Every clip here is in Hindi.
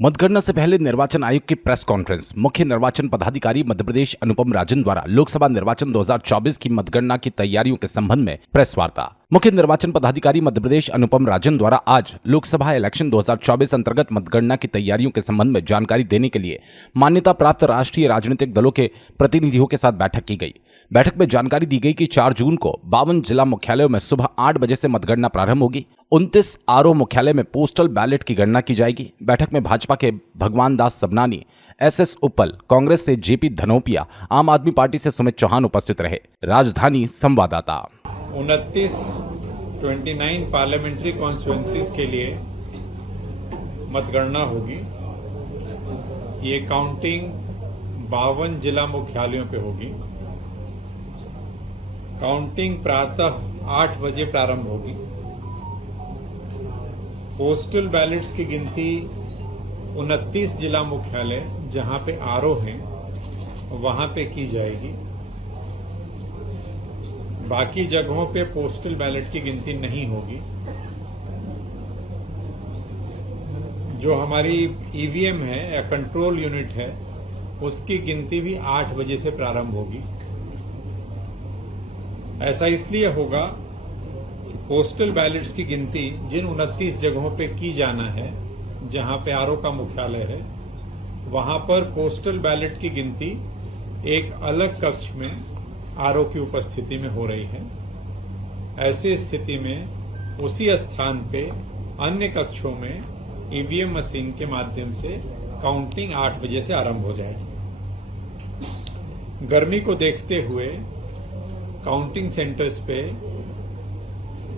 मतगणना से पहले निर्वाचन आयोग की प्रेस कॉन्फ्रेंस। मुख्य निर्वाचन पदाधिकारी मध्य प्रदेश अनुपम राजन द्वारा लोकसभा निर्वाचन 2024 की मतगणना की तैयारियों के संबंध में प्रेस वार्ता। मुख्य निर्वाचन पदाधिकारी मध्य प्रदेश अनुपम राजन द्वारा आज लोकसभा इलेक्शन 2024 अंतर्गत मतगणना की तैयारियों के संबंध में जानकारी देने के लिए मान्यता प्राप्त राष्ट्रीय राजनीतिक दलों के प्रतिनिधियों के साथ बैठक की गई। बैठक में जानकारी दी गई कि 4 जून को 52 जिला मुख्यालयों में सुबह 8 बजे से मतगणना प्रारंभ होगी। 29 आरओ मुख्यालय में पोस्टल बैलेट की गणना की जाएगी। बैठक में भाजपा के भगवान दास सबनानी, एसएस उप्पल, कांग्रेस से जेपी धनोपिया, आम आदमी पार्टी से सुमित चौहान उपस्थित रहे। राजधानी संवाददाता। 29 पार्लियामेंट्री कॉन्स्टिट्यूएंसीज के लिए मतगणना होगी। ये काउंटिंग 52 जिला मुख्यालयों पे होगी। काउंटिंग प्रातः 8 बजे प्रारंभ होगी। पोस्टल बैलेट्स की गिनती 29 जिला मुख्यालय जहां पे आरओ हैं वहां पे की जाएगी। बाकी जगहों पे पोस्टल बैलेट की गिनती नहीं होगी। जो हमारी ईवीएम है या कंट्रोल यूनिट है उसकी गिनती भी 8 बजे से प्रारंभ होगी। ऐसा इसलिए होगा कि पोस्टल बैलेट्स की गिनती जिन 29 जगहों पे की जाना है जहां पे आरओ का मुख्यालय है वहां पर पोस्टल बैलेट की गिनती एक अलग कक्ष में आरओ की उपस्थिति में हो रही है। ऐसी स्थिति में उसी स्थान पे अन्य कक्षों में ईवीएम मशीन के माध्यम से काउंटिंग 8 बजे से आरंभ हो जाएगी। गर्मी को देखते हुए काउंटिंग सेंटर्स पे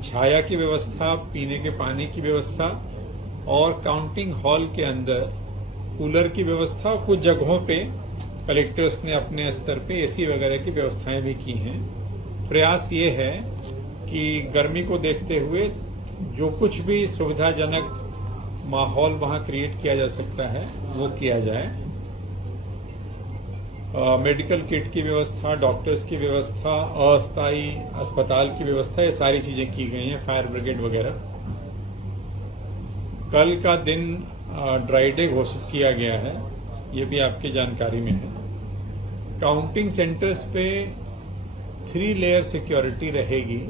छाया की व्यवस्था, पीने के पानी की व्यवस्था और काउंटिंग हॉल के अंदर कूलर की व्यवस्था, कुछ जगहों पे कलेक्टर्स ने अपने स्तर पे एसी वगैरह की व्यवस्थाएं भी की हैं। प्रयास ये है कि गर्मी को देखते हुए जो कुछ भी सुविधाजनक माहौल वहां क्रिएट किया जा सकता है वो किया जाए। मेडिकल किट की व्यवस्था, डॉक्टर्स की व्यवस्था, अस्थायी अस्पताल की व्यवस्था, ये सारी चीजें की गई हैं, फायर ब्रिगेड वगैरह। कल का दिन ड्राई डे घोषित किया गया है, ये भी आपकी जानकारी में है। काउंटिंग सेंटर्स पे 3 लेयर सिक्योरिटी रहेगी।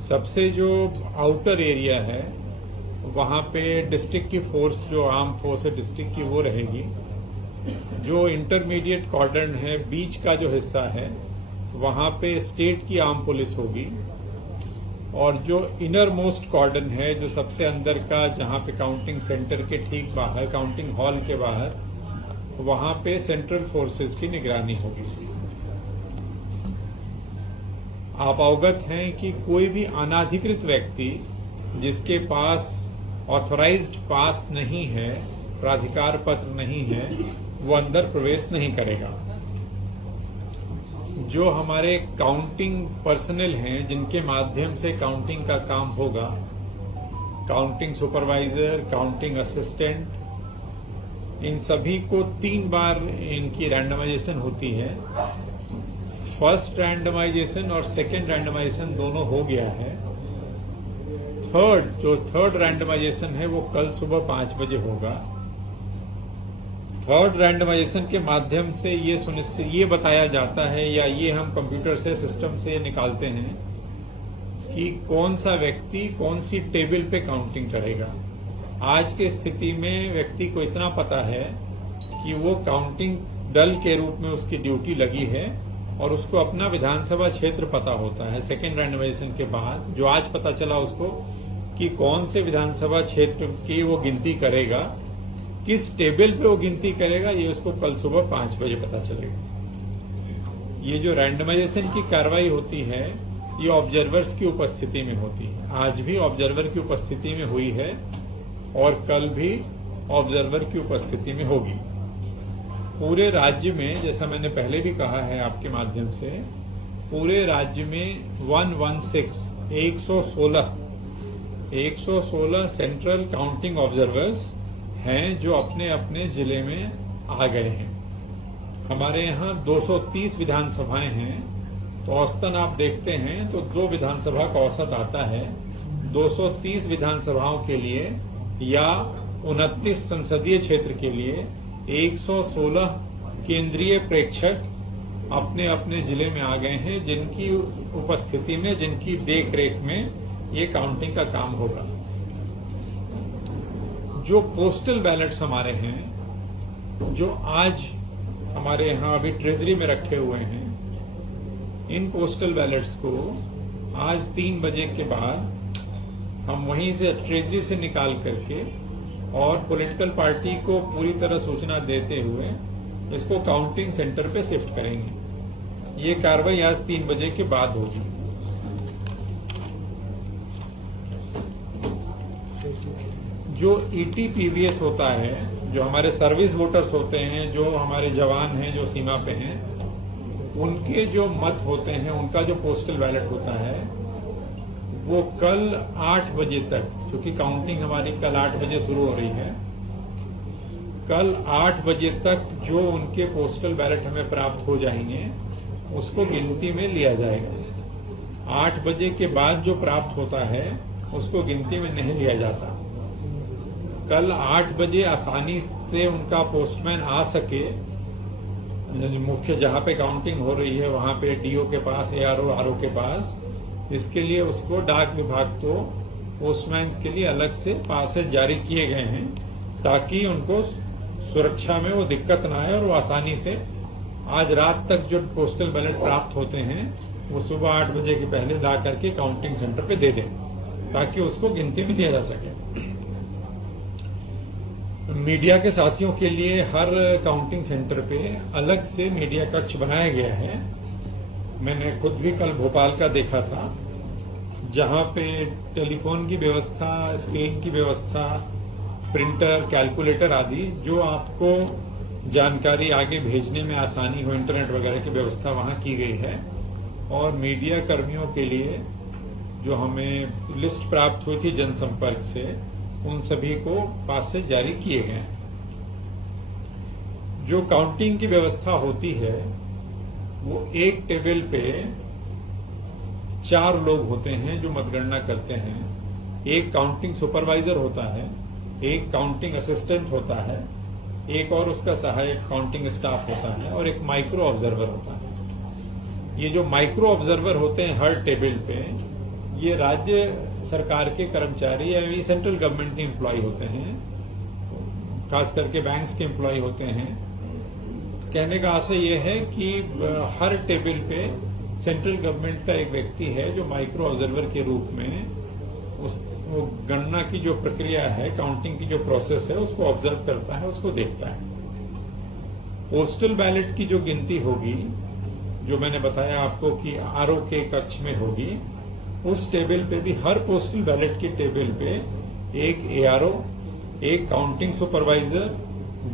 सबसे जो आउटर एरिया है वहां पे डिस्ट्रिक्ट की फोर्स, जो आर्म फोर्स है डिस्ट्रिक्ट की, वो रहेगी। जो इंटरमीडिएट कॉर्डन है, बीच का जो हिस्सा है वहां पे स्टेट की आर्म पुलिस होगी। और जो इनर मोस्ट कॉर्डन है, जो सबसे अंदर का, जहां पे काउंटिंग सेंटर के ठीक बाहर, काउंटिंग हॉल के बाहर, वहां पे सेंट्रल फोर्सेस की निगरानी होगी। आप अवगत हैं कि कोई भी अनाधिकृत व्यक्ति जिसके पास ऑथराइज्ड पास नहीं है, प्राधिकार पत्र नहीं है, वो अंदर प्रवेश नहीं करेगा। जो हमारे काउंटिंग पर्सनल हैं जिनके माध्यम से काउंटिंग का काम होगा, काउंटिंग सुपरवाइजर, काउंटिंग असिस्टेंट, इन सभी को 3 बार इनकी रैंडमाइजेशन होती है। फर्स्ट रैंडमाइजेशन और सेकेंड रैंडमाइजेशन दोनों हो गया है। थर्ड रैंडमाइजेशन है वो कल सुबह 5 बजे होगा। थर्ड रैंडमाइजेशन के माध्यम से ये बताया जाता है, या ये हम कंप्यूटर से, सिस्टम से निकालते हैं कि कौन सा व्यक्ति कौन सी टेबल पे काउंटिंग करेगा। आज की स्थिति में व्यक्ति को इतना पता है कि वो काउंटिंग दल के रूप में उसकी ड्यूटी लगी है और उसको अपना विधानसभा क्षेत्र पता होता है। सेकेंड रैंडमाइजेशन के बाद जो आज पता चला उसको कि कौन से विधानसभा क्षेत्र की वो गिनती करेगा, किस टेबल पे वो गिनती करेगा, ये उसको कल सुबह 5 बजे पता चलेगा। ये जो रैंडमाइजेशन की कार्रवाई होती है ये ऑब्जर्वर्स की उपस्थिति में होती है। आज भी ऑब्जर्वर की उपस्थिति में हुई है और कल भी ऑब्जर्वर की उपस्थिति में होगी। पूरे राज्य में, जैसा मैंने पहले भी कहा है आपके माध्यम से, पूरे राज्य में 116 सेंट्रल काउंटिंग ऑब्जर्वर्स हैं जो अपने अपने जिले में आ गए हैं। हमारे यहाँ 230 विधानसभाएं हैं, तो औसतन आप देखते हैं तो 2 विधानसभा का औसत आता है। 230 विधानसभाओं के लिए या 29 संसदीय क्षेत्र के लिए 116 केंद्रीय प्रेक्षक अपने अपने जिले में आ गए हैं, जिनकी उपस्थिति में, जिनकी देख रेख में ये काउंटिंग का काम होगा। जो पोस्टल बैलेट्स हमारे हैं, जो आज हमारे यहाँ अभी ट्रेजरी में रखे हुए हैं, इन पोस्टल बैलेट्स को आज 3 बजे के बाद हम वहीं से ट्रेजरी से निकाल करके और पॉलिटिकल पार्टी को पूरी तरह सूचना देते हुए इसको काउंटिंग सेंटर पे शिफ्ट करेंगे। ये कार्रवाई आज 3 बजे के बाद होगी। जो ईटीपीवीएस होता है, जो हमारे सर्विस वोटर्स होते हैं, जो हमारे जवान हैं, जो सीमा पे हैं, उनके जो मत होते हैं, उनका जो पोस्टल बैलेट होता है, वो कल 8 बजे तक, क्योंकि काउंटिंग हमारी कल 8 बजे शुरू हो रही है, कल 8 बजे तक जो उनके पोस्टल बैलेट हमें प्राप्त हो जाएंगे उसको गिनती में लिया जाएगा। 8 बजे के बाद जो प्राप्त होता है उसको गिनती में नहीं लिया जाता। कल 8 बजे आसानी से उनका पोस्टमैन आ सके, मुख्य जहां पे काउंटिंग हो रही है वहां पे डीओ के पास, एआरओ, आरओ के पास, इसके लिए उसको डाक विभाग को पोस्टमैन के लिए अलग से पासेज जारी किए गए हैं, ताकि उनको सुरक्षा में वो दिक्कत ना आए और वो आसानी से आज रात तक जो पोस्टल बैलेट प्राप्त होते हैं वो सुबह 8 बजे के पहले ला करके काउंटिंग सेंटर पे दे दें, ताकि उसको गिनती में लिया जा सके। मीडिया के साथियों के लिए हर काउंटिंग सेंटर पे अलग से मीडिया कक्ष बनाया गया है। मैंने खुद भी कल भोपाल का देखा था, जहां पे टेलीफोन की व्यवस्था, स्क्रीन की व्यवस्था, प्रिंटर, कैलकुलेटर आदि, जो आपको जानकारी आगे भेजने में आसानी हो, इंटरनेट वगैरह की व्यवस्था वहां की गई है। और मीडिया कर्मियों के लिए जो हमें लिस्ट प्राप्त हुई थी जनसंपर्क से, उन सभी को पास से जारी किए गए। जो काउंटिंग की व्यवस्था होती है वो एक टेबल पे 4 लोग होते हैं जो मतगणना करते हैं। एक काउंटिंग सुपरवाइजर होता है, एक काउंटिंग असिस्टेंट होता है, एक और उसका सहायक काउंटिंग स्टाफ होता है, और एक माइक्रो ऑब्जर्वर होता है। ये जो माइक्रो ऑब्जर्वर होते हैं हर टेबल पे, ये राज्य सरकार के कर्मचारी या ये सेंट्रल गवर्नमेंट के एम्प्लॉय होते हैं, खास करके बैंक्स के एम्प्लॉय होते हैं। कहने का आशय ये है कि हर टेबल पे सेंट्रल गवर्नमेंट का एक व्यक्ति है जो माइक्रो ऑब्जर्वर के रूप में उस गणना की जो प्रक्रिया है, काउंटिंग की जो प्रोसेस है, उसको ऑब्जर्व करता है, उसको देखता है। पोस्टल बैलेट की जो गिनती होगी, जो मैंने बताया आपको कि आरओ के कक्ष में होगी, उस टेबल पे भी, हर पोस्टल बैलेट की टेबल पे एक एआरओ, एक काउंटिंग सुपरवाइजर,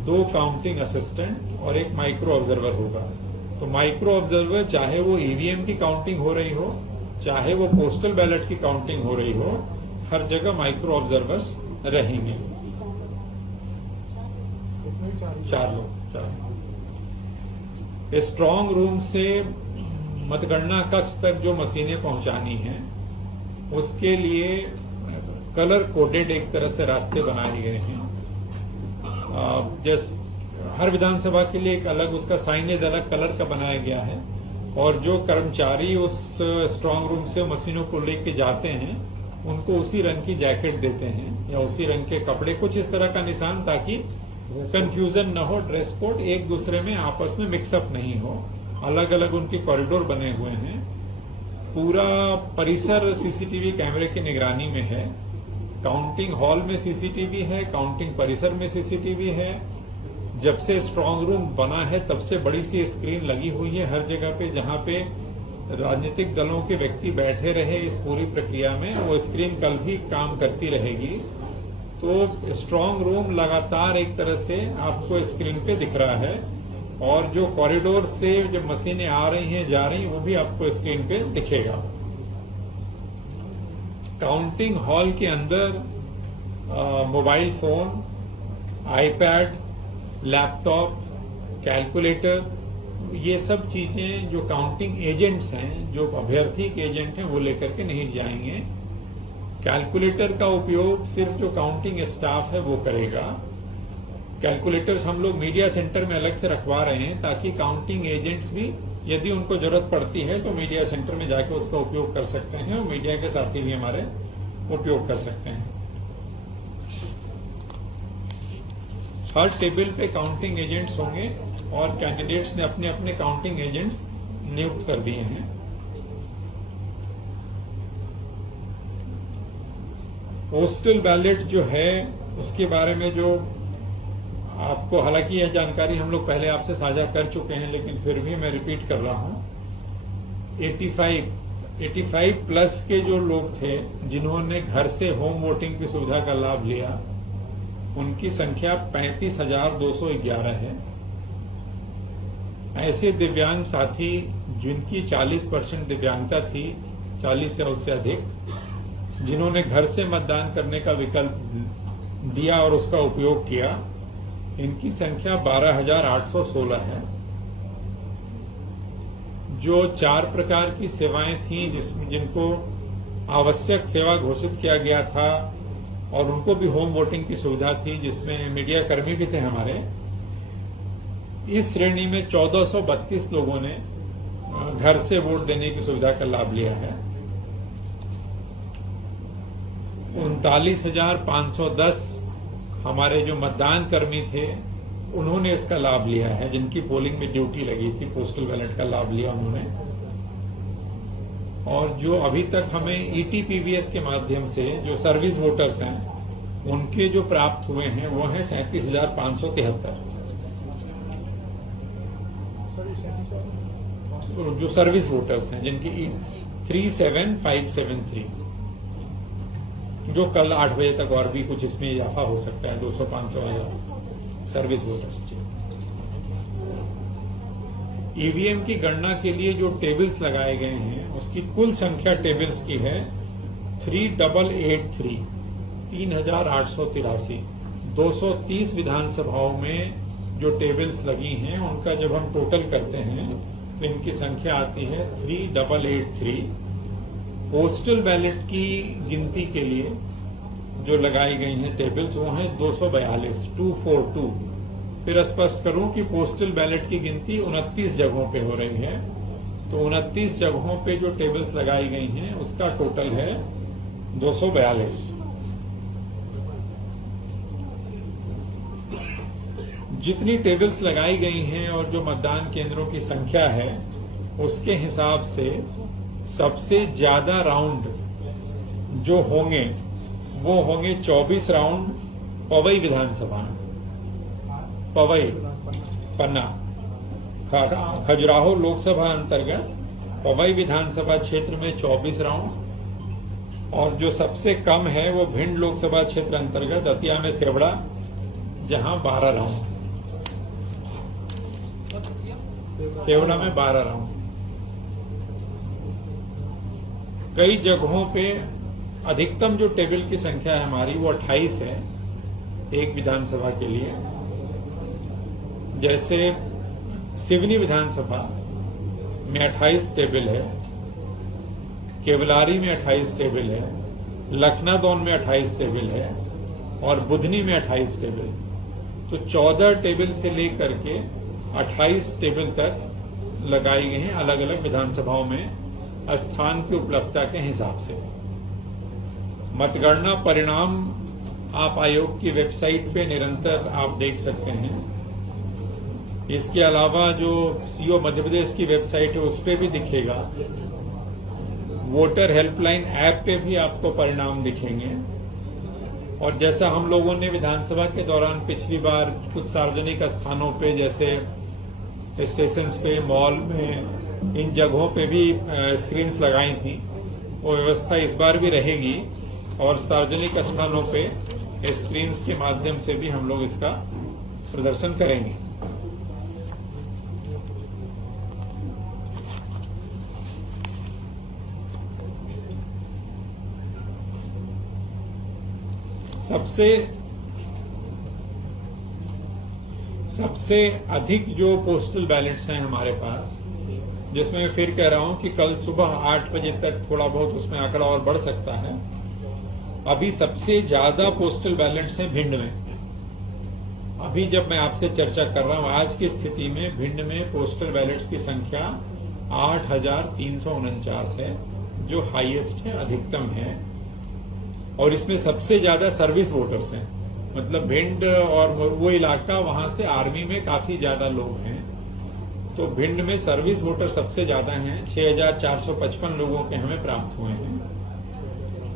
2 काउंटिंग असिस्टेंट और एक माइक्रो ऑब्जर्वर होगा। तो माइक्रो ऑब्जर्वर, चाहे वो ईवीएम की काउंटिंग हो रही हो, चाहे वो पोस्टल बैलेट की काउंटिंग हो रही हो, हर जगह माइक्रो ऑब्जर्वर्स रहेंगे। 4 लोग। स्ट्रांग रूम से मतगणना कक्ष तक जो मशीनें पहुंचानी हैं, उसके लिए कलर कोडेड एक तरह से रास्ते बनाए गए हैं। हर विधानसभा के लिए एक अलग उसका साइनेज अलग कलर का बनाया गया है, और जो कर्मचारी उस स्ट्रांग रूम से मशीनों को लेके जाते हैं उनको उसी रंग की जैकेट देते हैं या उसी रंग के कपड़े, कुछ इस तरह का निशान, ताकि कंफ्यूजन न हो, ड्रेस कोड एक दूसरे में आपस में मिक्सअप नहीं हो। अलग अलग उनके कॉरिडोर बने हुए हैं। पूरा परिसर सीसीटीवी कैमरे की निगरानी में है। काउंटिंग हॉल में सीसीटीवी है, काउंटिंग परिसर में सीसीटीवी है। जब से स्ट्रांग रूम बना है तब से बड़ी सी स्क्रीन लगी हुई है हर जगह पे, जहां पे राजनीतिक दलों के व्यक्ति बैठे रहे इस पूरी प्रक्रिया में, वो स्क्रीन कल भी काम करती रहेगी। तो स्ट्रांग रूम लगातार एक तरह से आपको स्क्रीन पे दिख रहा है, और जो कॉरिडोर से जब मशीनें आ रही हैं, जा रही हैं, वो भी आपको स्क्रीन पे दिखेगा। काउंटिंग हॉल के अंदर mobile phone, iPad, laptop, calculator, ये सब चीजें जो काउंटिंग एजेंट्स हैं, जो अभ्यर्थी के एजेंट हैं, वो लेकर के नहीं जाएंगे। कैलकुलेटर का उपयोग सिर्फ जो काउंटिंग स्टाफ है वो करेगा। कैलकुलेटर्स हम लोग मीडिया सेंटर में अलग से रखवा रहे हैं ताकि काउंटिंग एजेंट्स भी यदि उनको जरूरत पड़ती है तो मीडिया सेंटर में जाकर उसका उपयोग कर सकते हैं और मीडिया के साथी भी हमारे उपयोग कर सकते हैं। हर टेबल पे काउंटिंग एजेंट्स होंगे और कैंडिडेट्स ने अपने अपने काउंटिंग एजेंट्स नियुक्त कर दिए हैं। पोस्टल बैलेट जो है उसके बारे में जो आपको, हालांकि यह जानकारी हम लोग पहले आपसे साझा कर चुके हैं लेकिन फिर भी मैं रिपीट कर रहा हूं। 85 प्लस के जो लोग थे जिन्होंने घर से होम वोटिंग की सुविधा का लाभ लिया उनकी संख्या 35,211 है। ऐसे दिव्यांग साथी जिनकी 40% दिव्यांगता थी, 40 या उससे अधिक, जिन्होंने घर से मतदान करने का विकल्प दिया और उसका उपयोग किया, इनकी संख्या 12,816 है। जो 4 प्रकार की सेवाएं थी जिनको आवश्यक सेवा घोषित किया गया था और उनको भी होम वोटिंग की सुविधा थी, जिसमें मीडिया कर्मी भी थे हमारे, इस श्रेणी में 1432 लोगों ने घर से वोट देने की सुविधा का लाभ लिया है। 39,510 हमारे जो मतदान कर्मी थे उन्होंने इसका लाभ लिया है, जिनकी पोलिंग में ड्यूटी लगी थी, पोस्टल बैलेट का लाभ लिया उन्होंने। और जो अभी तक हमें ईटीपीवीएस के माध्यम से जो सर्विस वोटर्स हैं उनके जो प्राप्त हुए हैं वो है 37,573। जो सर्विस वोटर्स हैं जिनकी 37573, जो कल 8 बजे तक और भी कुछ इसमें इजाफा हो सकता है, 200-500 सर्विस वोटर्स। ईवीएम की गणना के लिए जो टेबल्स लगाए गए हैं उसकी कुल संख्या टेबल्स की है 3883, 3883। 230 विधानसभाओं में जो टेबल्स लगी हैं उनका जब हम टोटल करते हैं तो इनकी संख्या आती है 3883। पोस्टल बैलेट की गिनती के लिए जो लगाई गई हैं टेबल्स वो हैं 242। फिर स्पष्ट करूं कि पोस्टल बैलेट की गिनती 29 जगहों पे हो रही है, तो 29 जगहों पे जो टेबल्स लगाई गई हैं उसका टोटल है 242। जितनी टेबल्स लगाई गई हैं और जो मतदान केंद्रों की संख्या है उसके हिसाब से सबसे ज्यादा राउंड जो होंगे वो होंगे 24 राउंड पवई विधानसभा, पवई, पन्ना, खजुराहो लोकसभा अंतर्गत पवई विधानसभा क्षेत्र में 24 राउंड, और जो सबसे कम है वो भिंड लोकसभा क्षेत्र अंतर्गत दतिया में सेवड़ा, जहां 12 राउंड, सेवड़ा में 12 राउंड। कई जगहों पे अधिकतम जो टेबल की संख्या है हमारी वो 28 है एक विधानसभा के लिए। जैसे सिवनी विधानसभा में 28 टेबल है, केवलारी में 28 टेबल है, लखनादौन में 28 टेबल है और बुधनी में 28 टेबल। तो 14 टेबल से लेकर के 28 टेबल तक लगाई गई हैं अलग अलग विधानसभाओं में स्थान की उपलब्धता के हिसाब से। मतगणना परिणाम आप आयोग की वेबसाइट पे निरंतर आप देख सकते हैं। इसके अलावा जो सीओ मध्य प्रदेश की वेबसाइट है उस पे भी दिखेगा। वोटर हेल्पलाइन ऐप पे भी आपको परिणाम दिखेंगे। और जैसा हम लोगों ने विधानसभा के दौरान पिछली बार कुछ सार्वजनिक स्थानों पे जैसे स्टेशन पे, मॉल में, इन जगहों पे भी स्क्रीन्स लगाई थी, वो व्यवस्था इस बार भी रहेगी और सार्वजनिक स्थानों पे स्क्रीन्स के माध्यम से भी हम लोग इसका प्रदर्शन करेंगे। सबसे अधिक जो पोस्टल बैलेट्स हैं हमारे पास, जिसमें मैं फिर कह रहा हूं कि कल सुबह 8 बजे तक थोड़ा बहुत उसमें आंकड़ा और बढ़ सकता है, अभी सबसे ज्यादा पोस्टल बैलेट्स हैं भिंड में। अभी जब मैं आपसे चर्चा कर रहा हूं, आज की स्थिति में भिंड में पोस्टल बैलेट्स की संख्या 8,349 है, जो हाईएस्ट है, अधिकतम है। और इसमें सबसे ज्यादा सर्विस वोटर्स हैं। मतलब भिंड और वो इलाका, वहां से आर्मी में काफी ज्यादा लोग हैं, तो भिंड में सर्विस वोटर सबसे ज्यादा हैं। 6,455 लोगों के हमें प्राप्त हुए हैं।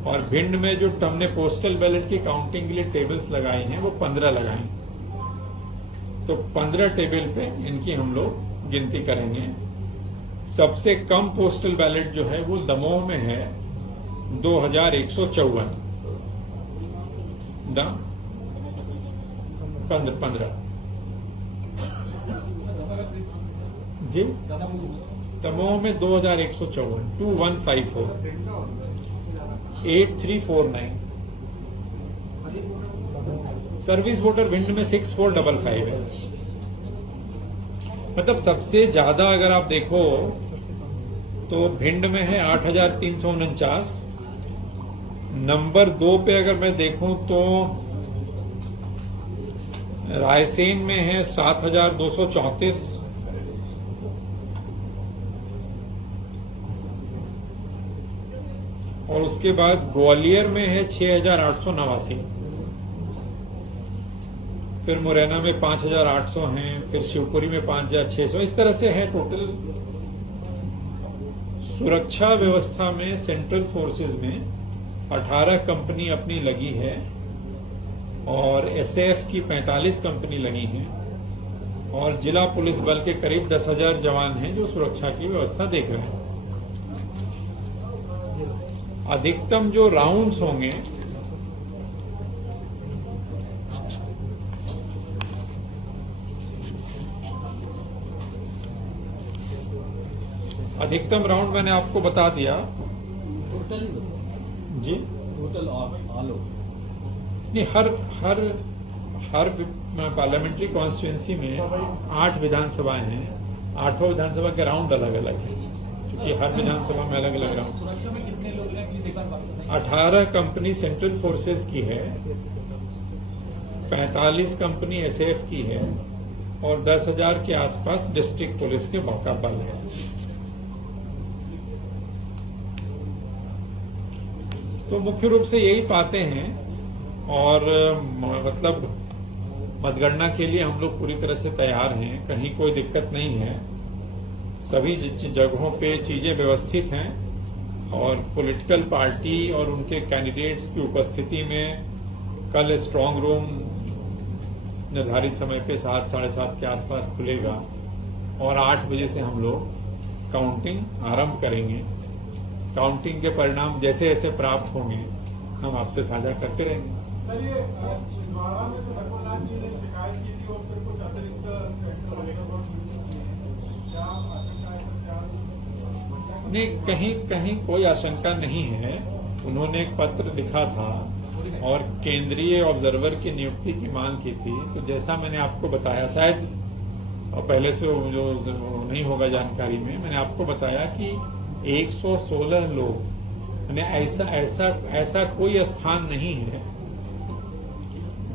और भिंड में जो हमने पोस्टल बैलेट की काउंटिंग के लिए टेबल्स लगाई हैं, वो 15 लगाई। तो 15 टेबल पे इनकी हम लोग गिनती करेंगे। सबसे कम पोस्टल बैलेट जो है वो दमोह में है, 2,154। 15 जी, दमोह में 2,154, 2154, 8349। सर्विस वोटर भिंड में 6455 है। मतलब सबसे ज्यादा अगर आप देखो तो भिंड में है 8,349। नंबर 2 पे अगर मैं देखूं तो रायसेन में है 7,234। और उसके बाद ग्वालियर में है 6,889। फिर मुरैना में 5,800 हैं, फिर शिवपुरी में 5,600। इस तरह से है टोटल। सुरक्षा व्यवस्था में सेंट्रल फोर्सेज में 18 कंपनी अपनी लगी है और एसएएफ की 45 कंपनी लगी हैं। और जिला पुलिस बल के करीब 10,000 जवान हैं जो सुरक्षा की व्यवस्था देख रहे हैं। अधिकतम जो राउंड्स होंगे, अधिकतम राउंड मैंने आपको बता दिया। टोटल जी, टोटल ऑल नहीं, हर पार्लियामेंट्री कॉन्स्टिट्यूंसी में 8 विधानसभाएं हैं। 8 विधानसभा के राउंड अलग अलग हैं, क्योंकि हर विधानसभा में अलग अलग राउंड। सुरक्षा में कितने लोग हैं प्लीज एक बार बात बताइए। 18 कंपनी सेंट्रल फोर्सेज की है, 45 कंपनी एसएएफ की है और 10,000 के आसपास डिस्ट्रिक्ट पुलिस के मौका बल है। तो मुख्य रूप से यही पाते हैं। और मतलब मतगणना के लिए हम लोग पूरी तरह से तैयार हैं, कहीं कोई दिक्कत नहीं है। सभी जगहों पे चीजें व्यवस्थित हैं और पॉलिटिकल पार्टी और उनके कैंडिडेट्स की उपस्थिति में कल स्ट्रांग रूम निर्धारित समय पे 7, 7:30 के आसपास खुलेगा और 8 बजे से हम लोग काउंटिंग आरंभ करेंगे। काउंटिंग के परिणाम जैसे जैसे प्राप्त होंगे हम आपसे साझा करते रहेंगे। सर, ये छिंदवाड़ा में तो धर्मलाल जी ने शिकायत की थी और फिर कुछ अतिरिक्त नहीं, कहीं कोई आशंका नहीं है। उन्होंने एक पत्र लिखा था और केंद्रीय ऑब्जर्वर की नियुक्ति की मांग की थी। तो जैसा मैंने आपको बताया, शायद पहले से जो नहीं होगा जानकारी में, मैंने आपको बताया कि 116 लोग, ऐसा कोई स्थान नहीं है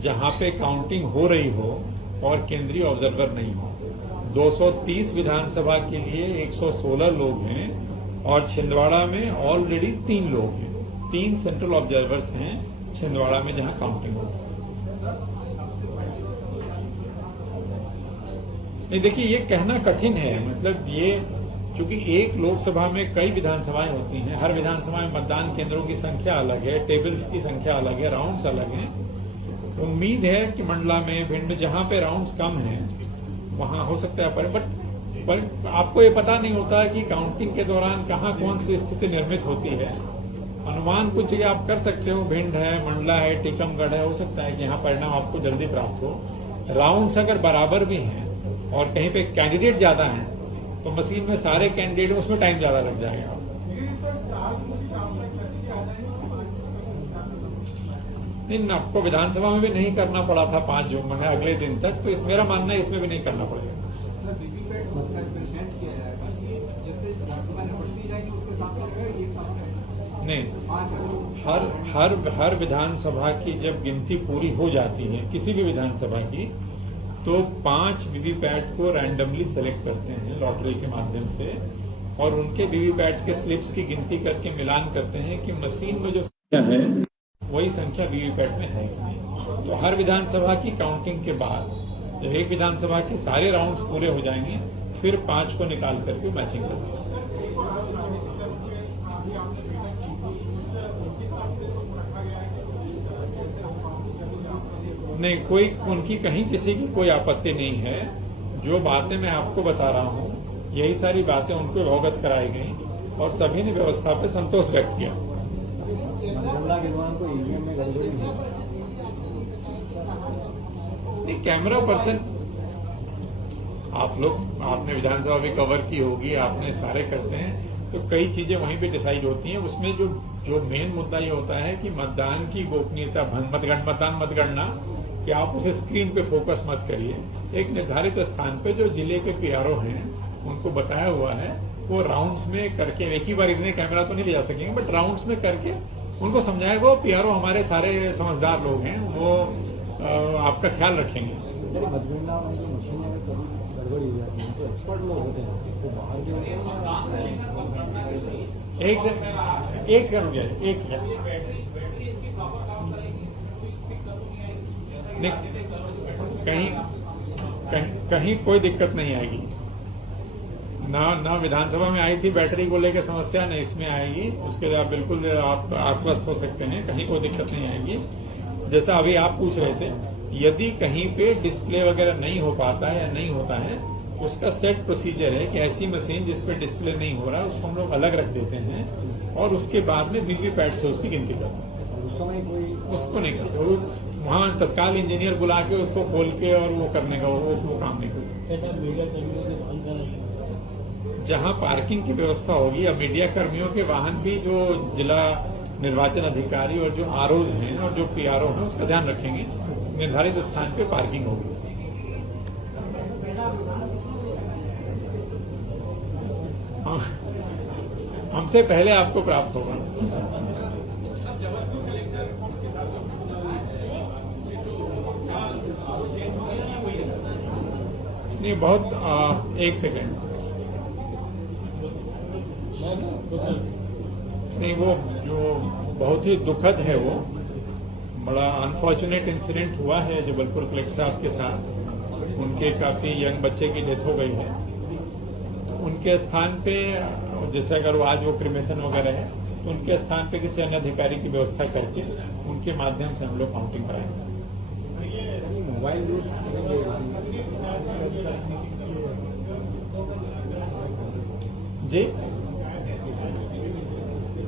जहां पे काउंटिंग हो रही हो और केंद्रीय ऑब्जर्वर नहीं हो। 230 विधानसभा के लिए 116 लोग हैं और छिंदवाड़ा में ऑलरेडी 3 लोग हैं। 3 सेंट्रल ऑब्जर्वर्स हैं छिंदवाड़ा में जहां काउंटिंग हो। नहीं, देखिए, ये कहना कठिन है। मतलब ये, क्योंकि एक लोकसभा में कई विधानसभाएं होती हैं, हर विधानसभा में मतदान केंद्रों की संख्या अलग है, टेबल्स की संख्या अलग है, राउंड्स अलग हैं। उम्मीद है कि मंडला में, भिंड में जहां पे राउंड्स कम हैं वहां हो सकता है, पर आपको ये पता नहीं होता है कि काउंटिंग के दौरान कहां कौन सी स्थिति निर्मित होती है। अनुमान कुछ ये आप कर सकते हो, भिंड है, मंडला है, टीकमगढ़ है, हो सकता है कि यहाँ परिणाम आपको जल्दी प्राप्त हो। राउंड्स अगर बराबर भी हैं और कहीं पे कैंडिडेट ज्यादा हैं तो मशीन में सारे कैंडिडेट, उसमें टाइम ज्यादा लग जाएगा। नहीं, आपको विधानसभा में भी नहीं करना पड़ा था 5 जून में, अगले दिन तक। तो मेरा मानना है इसमें भी नहीं करना पड़ेगा। नहीं, हर विधानसभा की जब गिनती पूरी हो जाती है किसी भी विधानसभा की, तो 5 वीवीपैट को रैंडमली सेलेक्ट करते हैं लॉटरी के माध्यम से, और उनके वीवीपैट के स्लिप्स की गिनती करके मिलान करते हैं कि मशीन में जो संख्या है वही संख्या वीवीपैट में है कि नहीं। तो हर विधानसभा की काउंटिंग के बाद जब एक विधानसभा के सारे राउंड्स पूरे हो जाएंगे, फिर 5 को निकाल करके मैचिंग करते हैं। नहीं, कोई उनकी कहीं किसी की कोई आपत्ति नहीं है। जो बातें मैं आपको बता रहा हूं, यही सारी बातें उनको अवगत कराई गई और सभी ने व्यवस्था पे संतोष व्यक्त किया। मतगणना के दौरान कोई ईवीएम में गड़बड़ी नहीं हुई? नहीं, कैमरा पर्सन आपने विधानसभा भी कवर की होगी, आपने सारे करते हैं, तो कई चीजें वहीं पे डिसाइड होती हैं। उसमें जो मेन मुद्दा ये होता है कि मतदान की गोपनीयता मतगणना कि आप उस स्क्रीन पे फोकस मत करिए। एक निर्धारित स्थान पे जो जिले के पीआरओ हैं उनको बताया हुआ है, वो राउंड्स में करके, एक ही बार इतने कैमरा तो नहीं ले जा सकेंगे, बट राउंड्स में करके उनको समझाएगा। वो पीआरओ हमारे सारे समझदार लोग हैं, वो आपका ख्याल रखेंगे। मतगणना में जो मशीनें में कभी गड़बड़ी हो जाती है, तो एक्सपर्ट लोग होते हैं, तो बाहर जो एक सेकंड हो गया, एक सेकंड। कहीं कोई दिक्कत नहीं आएगी। ना विधानसभा में आई थी बैटरी को लेकर समस्या, न इसमें आएगी। उसके लिए आप बिल्कुल आप आश्वस्त हो सकते हैं, कहीं कोई दिक्कत नहीं आएगी। जैसा अभी आप पूछ रहे थे, यदि कहीं पे डिस्प्ले वगैरह नहीं हो पाता है या नहीं होता है, उसका सेट प्रोसीजर है कि ऐसी मशीन जिस पे डिस्प्ले नहीं हो रहा है उसको हम लोग अलग रख देते हैं और उसके बाद में वीवीपैट से उसकी गिनती करते हैं। उसको नहीं करते, वहाँ तत्काल इंजीनियर बुला के उसको खोल के और वो करने का वो काम नहीं करते। जहाँ पार्किंग की व्यवस्था होगी या मीडिया कर्मियों के वाहन भी, जो जिला निर्वाचन अधिकारी और जो आरओज हैं और जो पीआरओ हैं, उसका ध्यान रखेंगे। निर्धारित स्थान पे पार्किंग होगी। हमसे पहले आपको प्राप्त होगा। नहीं, बहुत एक सेकेंड। नहीं, वो जो बहुत ही दुखद है, वो बड़ा अनफॉर्चुनेट इंसिडेंट हुआ है जबलपुर कलेक्टर साहब के साथ। उनके काफी यंग बच्चे की डेथ हो गई है। उनके स्थान पे, जैसे अगर वो आज वो क्रिमेशन वगैरह है, तो उनके स्थान पे किसी अन्य अधिकारी की व्यवस्था करके उनके माध्यम से हम लोग काउंटिंग कराएंगे। मोबाइल जी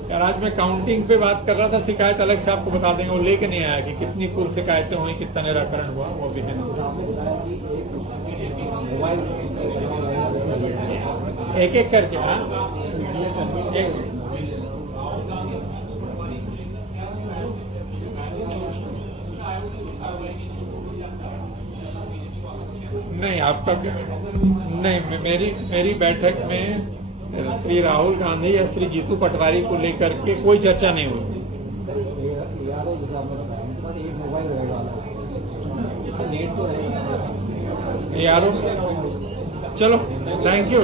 यार, आज मैं काउंटिंग पे बात कर रहा था, शिकायत अलग से आपको बता देंगे। वो लेके नहीं आया कि कितनी कुल शिकायतें हुई, कितना निराकरण हुआ, वो भी है। एक एक करके। हाँ, नहीं, आपका नहीं, मेरी बैठक में श्री राहुल गांधी या श्री जीतू पटवारी को लेकर के कोई चर्चा नहीं हुई। यारो, चलो, थैंक यू।